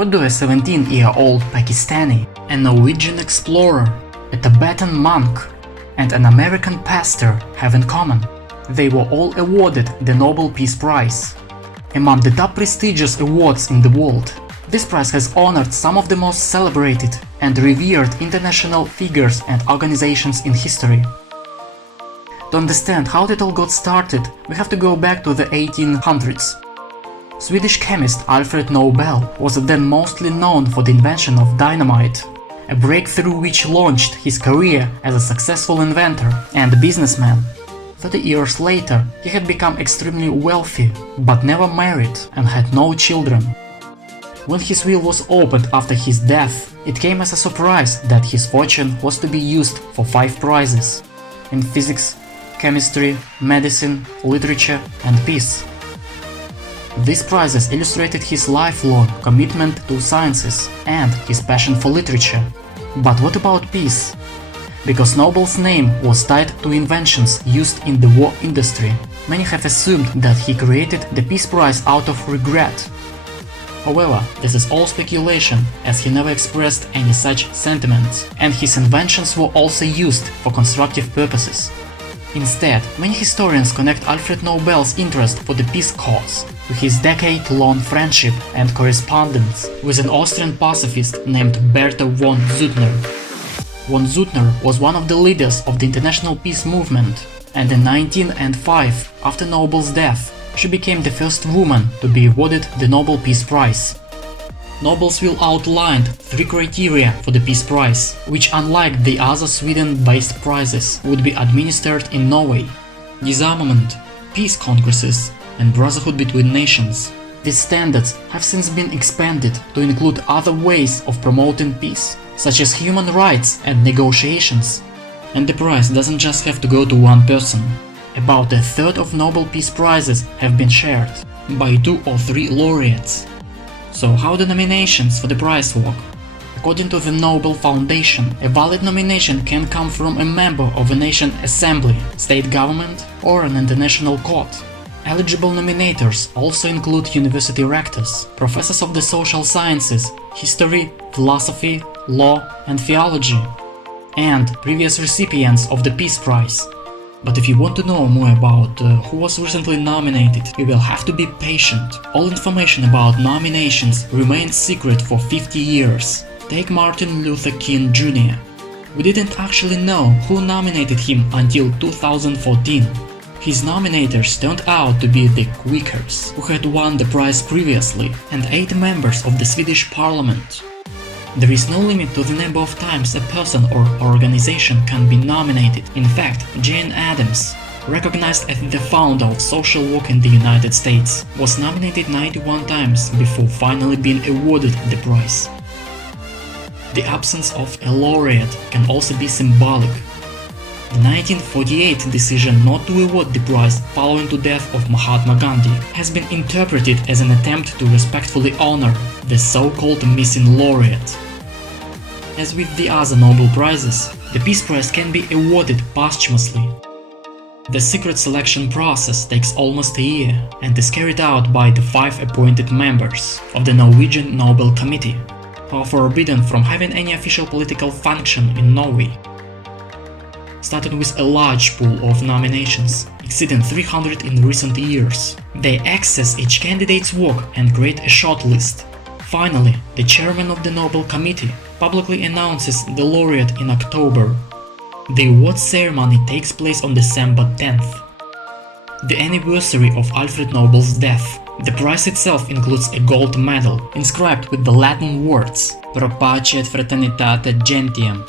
What do a 17-year-old Pakistani, a Norwegian explorer, a Tibetan monk, and an American pastor have in common? They were all awarded the Nobel Peace Prize, among the top prestigious awards in the world. This prize has honored some of the most celebrated and revered international figures and organizations in history. To understand how it all got started, we have to go back to the 1800s. Swedish chemist Alfred Nobel was then mostly known for the invention of dynamite, a breakthrough which launched his career as a successful inventor and businessman. 30 years later, he had become extremely wealthy, but never married and had no children. When his will was opened after his death, it came as a surprise that his fortune was to be used for 5 prizes in physics, chemistry, medicine, literature, and peace. These prizes illustrated his lifelong commitment to sciences and his passion for literature. But what about peace? Because Nobel's name was tied to inventions used in the war industry, many have assumed that he created the Peace Prize out of regret. However, this is all speculation, as he never expressed any such sentiments, and his inventions were also used for constructive purposes. Instead, many historians connect Alfred Nobel's interest for the peace cause to his decade-long friendship and correspondence with an Austrian pacifist named Bertha von Suttner. Von Suttner was one of the leaders of the international peace movement, and in 1905, after Nobel's death, she became the first woman to be awarded the Nobel Peace Prize. Nobel's will outlined 3 criteria for the Peace Prize, which unlike the other Sweden-based prizes would be administered in Norway: disarmament, peace congresses, and brotherhood between nations. These standards have since been expanded to include other ways of promoting peace, such as human rights and negotiations. And the prize doesn't just have to go to one person. About a third of Nobel Peace Prizes have been shared by 2 or 3 laureates. So how do nominations for the prize work? According to the Nobel Foundation, a valid nomination can come from a member of a nation assembly, state government, or an international court. Eligible nominators also include university rectors, professors of the social sciences, history, philosophy, law, and theology, and previous recipients of the Peace Prize. But if you want to know more about who was recently nominated, you will have to be patient. All information about nominations remained secret for 50 years. Take Martin Luther King Jr. We didn't actually know who nominated him until 2014. His nominators turned out to be the Quakers, who had won the prize previously, and 8 members of the Swedish parliament. There is no limit to the number of times a person or organization can be nominated. In fact, Jane Addams, recognized as the founder of social work in the United States, was nominated 91 times before finally being awarded the prize. The absence of a laureate can also be symbolic. The 1948 decision not to award the prize following the death of Mahatma Gandhi has been interpreted as an attempt to respectfully honor the so-called missing laureate. As with the other Nobel Prizes, the Peace Prize can be awarded posthumously. The secret selection process takes almost a year and is carried out by the 5 appointed members of the Norwegian Nobel Committee, who are forbidden from having any official political function in Norway. Starting with a large pool of nominations, exceeding 300 in recent years, they access each candidate's work and create a shortlist. Finally, the chairman of the Nobel Committee publicly announces the laureate in October. The award ceremony takes place on December 10th. The anniversary of Alfred Nobel's death. The prize itself includes a gold medal inscribed with the Latin words Pro pace et fraternitate gentium,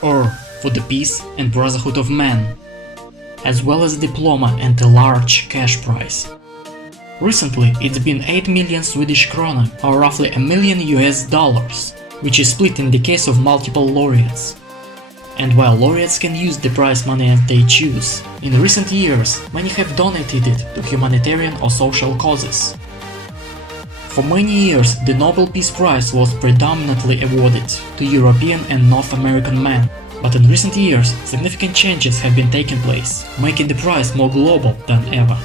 or for the peace and brotherhood of man, as well as a diploma and a large cash prize. Recently, it's been 8 million Swedish krona, or roughly $1 million, which is split in the case of multiple laureates. And while laureates can use the prize money as they choose, in recent years many have donated it to humanitarian or social causes. For many years, the Nobel Peace Prize was predominantly awarded to European and North American men. But in recent years, significant changes have been taking place, making the prize more global than ever.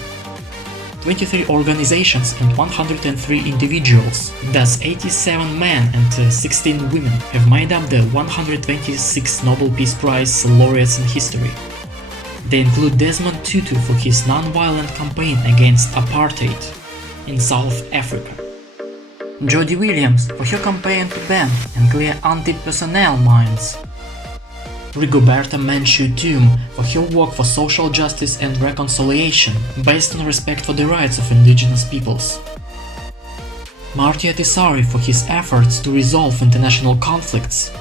23 organizations and 103 individuals, thus 87 men and 16 women, have made up the 126 Nobel Peace Prize laureates in history. They include Desmond Tutu for his non-violent campaign against apartheid in South Africa, Jodie Williams for her campaign to ban and clear anti-personnel mines, Rigoberta Menchú-Tum for her work for social justice and reconciliation based on respect for the rights of indigenous peoples, Marty Ahtisaari for his efforts to resolve international conflicts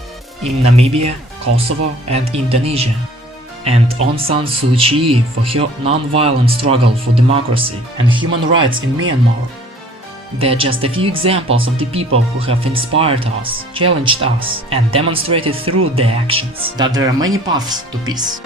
in Namibia, Kosovo and Indonesia, and Aung San Suu Kyi for her non-violent struggle for democracy and human rights in Myanmar. They're just a few examples of the people who have inspired us, challenged us, and demonstrated through their actions that there are many paths to peace.